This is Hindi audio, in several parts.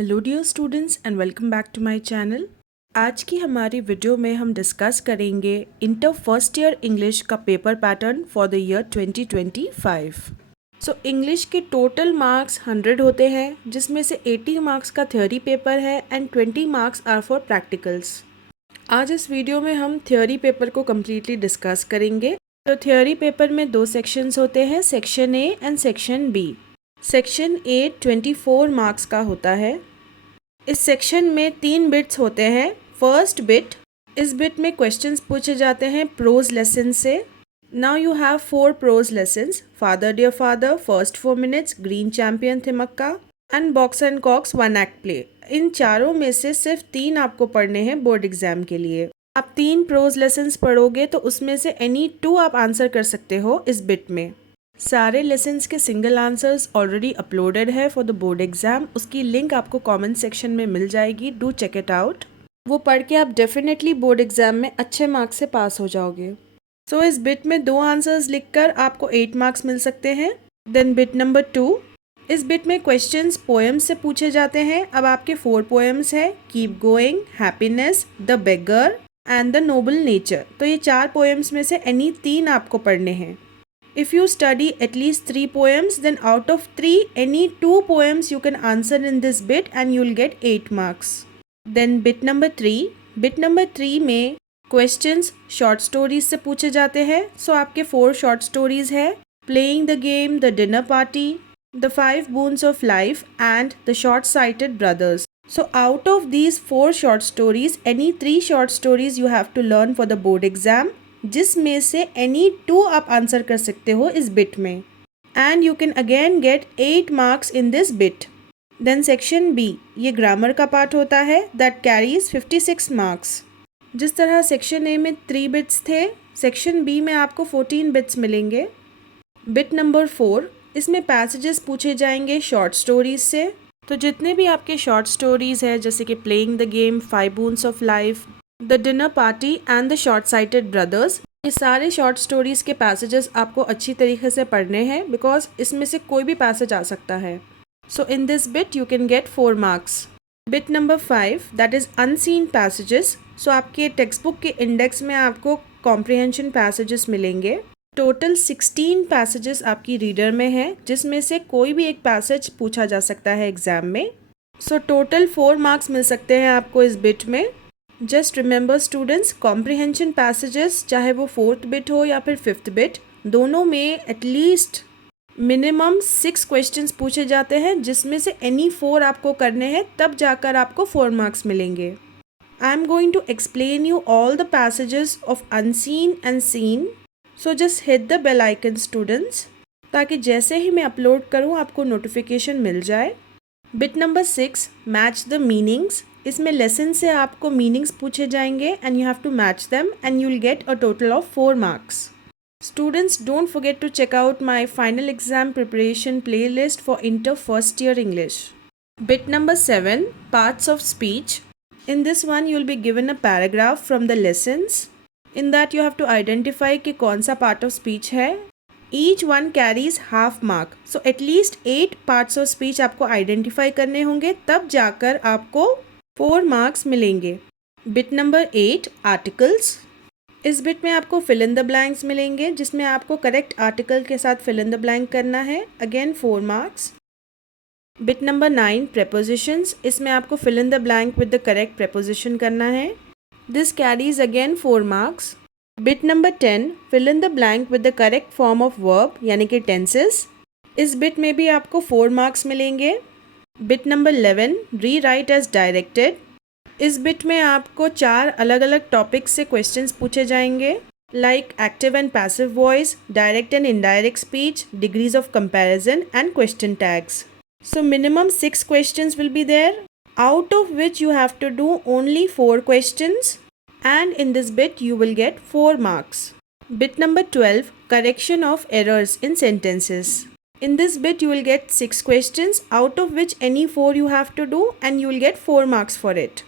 Hello dear students and welcome back to my channel. आज की हमारी वीडियो में हम डिस्कस करेंगे इंटर फर्स्ट ईयर इंग्लिश का paper pattern for the year 2025। So English के टोटल मार्क्स 100 होते हैं, जिसमें से 80 मार्क्स का थ्योरी पेपर है and 20 marks are for practicals. आज इस वीडियो में हम थ्योरी पेपर को कम्प्लीटली डिस्कस करेंगे। तो थ्योरी पेपर में दो सेक्शंस होते हैं, section A and section B. Section A 24 marks का होता है। इस सेक्शन में 3 बिट्स होते हैं। फर्स्ट बिट, इस बिट में क्वेश्चंस पूछे जाते हैं प्रोज लेसन से। Now you have 4 prose lessons, father dear father, first 4 minutes, green champion Thimmakka and box and cox 1 act play. इन चारों में से सिर्फ 3 आपको पढ़ने हैं बोर्ड एग्जाम के लिए। आप 3 प्रोज लेसन्स पढ़ोगे तो उसमें से एनी 2 आप आंसर कर सकते हो इस बिट में। सारे लेसन्स के सिंगल आंसर्स ऑलरेडी अपलोडेड है फॉर द बोर्ड एग्जाम। उसकी लिंक आपको कमेंट सेक्शन में मिल जाएगी, डू चेक इट आउट। वो पढ़ के आप डेफिनेटली बोर्ड एग्जाम में अच्छे मार्क्स से पास हो जाओगे। सो इस बिट में 2 आंसर्स लिखकर आपको 8 मार्क्स मिल सकते हैं। देन बिट नंबर 2, इस बिट में क्वेश्चंस पोएम्स से पूछे जाते हैं। अब आपके 4 पोएम्स हैं, keep going, happiness, the beggar and the Nobel nature. तो ये 4 पोएम्स में से एनी 3 आपको पढ़ने हैं। If you study at least 3 poems, then out of 3, any 2 poems you can answer in this bit and you'll get 8 marks. Then bit number 3. Bit number 3 में questions short stories से पूछे जाते हैं। So आपके 4 short stories है, playing the game, the dinner party, the 5 boons of life and the short-sighted brothers. So out of these 4 short stories, any 3 short stories you have to learn for the board exam, जिसमें से एनी 2 आप आंसर कर सकते हो इस बिट में, and you can again get 8 marks in this bit. Then section B, ये ग्रामर का पार्ट होता है, दैट कैरीज 56 मार्क्स। जिस तरह सेक्शन ए में 3 बिट्स थे, सेक्शन बी में आपको 14 बिट्स मिलेंगे। बिट नंबर 4, इसमें पैसेजेस पूछे जाएंगे शॉर्ट स्टोरीज से। तो जितने भी आपके शॉर्ट स्टोरीज है, जैसे कि playing the game, 5 Boons of life, the dinner party and the short sighted brothers, ये सारे शॉर्ट स्टोरीज के पैसेजेस आपको अच्छी तरीके से पढ़ने हैं, बिकॉज इसमें से कोई भी पैसेज आ सकता है। So in this bit you can get 4 marks. Bit number 5, that is unseen passages. So आपके टेक्स्ट बुक के इंडेक्स में आपको कॉम्प्रिहेंशन पैसेजेस मिलेंगे। टोटल 16 पैसेजेस आपकी रीडर में है, जिसमें से कोई भी एक पैसेज पूछा जा सकता है एग्जाम में। सो टोटल 4 मार्क्स मिल सकते हैं आपको इस बिट में। Just remember students, comprehension passages चाहे वो 4th बिट हो या फिर 5th बिट, दोनों में एटलीस्ट मिनिमम 6 क्वेश्चंस पूछे जाते हैं, जिसमें से एनी 4 आपको करने हैं, तब जाकर आपको 4 मार्क्स मिलेंगे। I am going to explain you all the passages of unseen and seen. So just hit the bell icon students, ताकि जैसे ही मैं अपलोड करूँ आपको नोटिफिकेशन मिल जाए। Bit number 6, match the meanings. इसमें लेसन से आपको मीनिंग्स पूछे जाएंगे and you have to match them and you will get a total of 4 marks. Students, don't forget to check out my final exam preparation playlist for inter first year English. Bit number 7, parts of speech. In this one you will be given a paragraph from the lessons. In that you have to identify कि कौन सा पार्ट ऑफ स्पीच है। Each one carries half mark. So at least 8 parts of speech आपको आइडेंटिफाई करने होंगे, तब जाकर आपको 4 मार्क्स मिलेंगे। Bit number 8, articles. इस बिट में आपको फिल इन द ब्लैंक्स मिलेंगे, जिसमें आपको करेक्ट आर्टिकल के साथ फिल इन द ब्लैंक करना है, again 4 marks. Bit number 9, prepositions. इसमें आपको fill in the blank with the correct preposition करना है, this carries again 4 marks. Bit number 10, fill in the blank with the correct form of verb, यानी कि टेंसेस। इस बिट में भी आपको 4 मार्क्स मिलेंगे। बिट नंबर 11, री राइट एज डायरेक्टेड। इस बिट में आपको 4 अलग अलग टॉपिक्स से क्वेश्चंस पूछे जाएंगे, like active and passive voice, direct and indirect speech, degrees of comparison and question tags. So minimum 6 questions will be there, out of which you have to do only 4 questions, and in this bit you will get 4 marks. Bit number 12, correction of errors in sentences. In this bit you will get 6 questions, out of which any 4 you have to do and you will get 4 marks for it.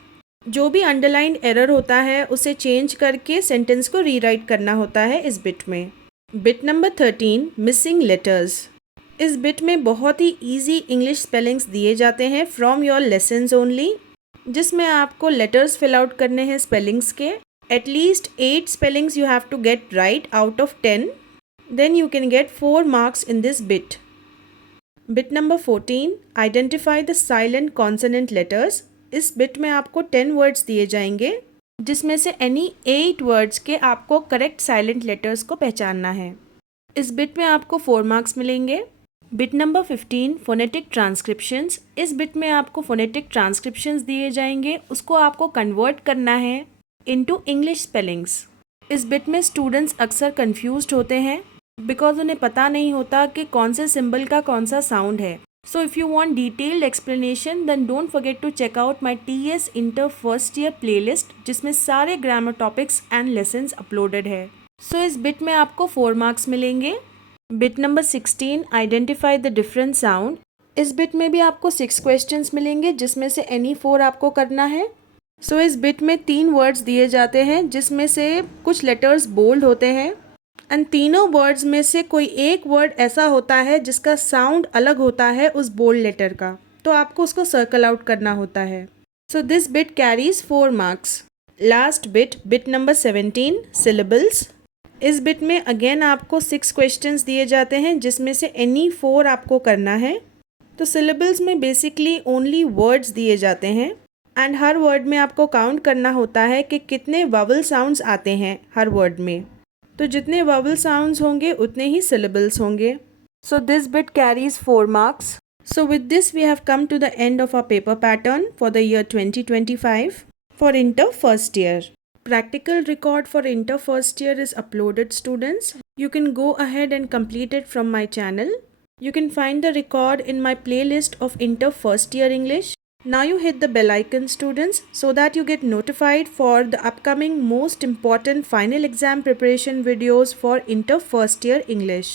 जो भी अंडरलाइन एरर होता है उसे चेंज करके सेंटेंस को रीराइट करना होता है इस बिट में। Bit number 13, missing letters. इस बिट में बहुत ही इजी इंग्लिश स्पेलिंग्स दिए जाते हैं फ्रॉम योर लेसन्स ओनली, जिसमें आपको लेटर्स फिल आउट करने हैं स्पेलिंग्स के। At least 8 spellings you have to get right out of 10. Then you can get 4 marks in this bit. Bit number 14, identify the silent consonant letters. इस bit में आपको 10 words दिए जाएंगे, जिसमें से any 8 words के आपको correct silent letters को पहचानना है। इस bit में आपको 4 marks मिलेंगे। Bit number 15, phonetic transcriptions. इस bit में आपको phonetic transcriptions दिए जाएंगे, उसको आपको convert करना है into English spellings. इस bit में students अक्सर confused होते हैं बिकॉज उन्हें पता नहीं होता कि कौन से सिंबल का कौन सा साउंड है। So if you want detailed explanation then don't forget to check out my TS inter first year playlist, जिसमें सारे grammar topics and lessons uploaded है। सो इस बिट में आपको 4 मार्क्स मिलेंगे। Bit number 16, identify the different sound. इस बिट में भी आपको 6 क्वेश्चंस मिलेंगे, जिसमें से एनी 4 आपको करना है। सो इस बिट में 3 वर्ड्स दिए जाते हैं, जिसमें से कुछ लेटर्स बोल्ड होते हैं एंड तीनों वर्ड्स में से कोई एक वर्ड ऐसा होता है जिसका साउंड अलग होता है उस बोल्ड लेटर का, तो आपको उसको सर्कल आउट करना होता है। सो this bit carries 4 marks. Last bit, bit number 17, syllables. इस बिट में अगेन आपको 6 क्वेश्चंस दिए जाते हैं, जिसमें से एनी 4 आपको करना है। तो सिलेबल्स में बेसिकली ओनली वर्ड्स दिए जाते हैं एंड हर वर्ड में आपको काउंट करना होता है कि कितने वावल साउंड्स आते हैं हर वर्ड में। तो जितने वावल साउंड्स होंगे उतने ही सिलेबल्स होंगे। So this bit carries 4 marks. So with this we have come to the end of our paper pattern for the year 2025 for inter first year. Practical record for inter first year is uploaded, students. You can go ahead and complete it from my channel. You can find the record in my playlist of inter first year English. Now you hit the bell icon, students, so that you get notified for the upcoming most important final exam preparation videos for inter first year English.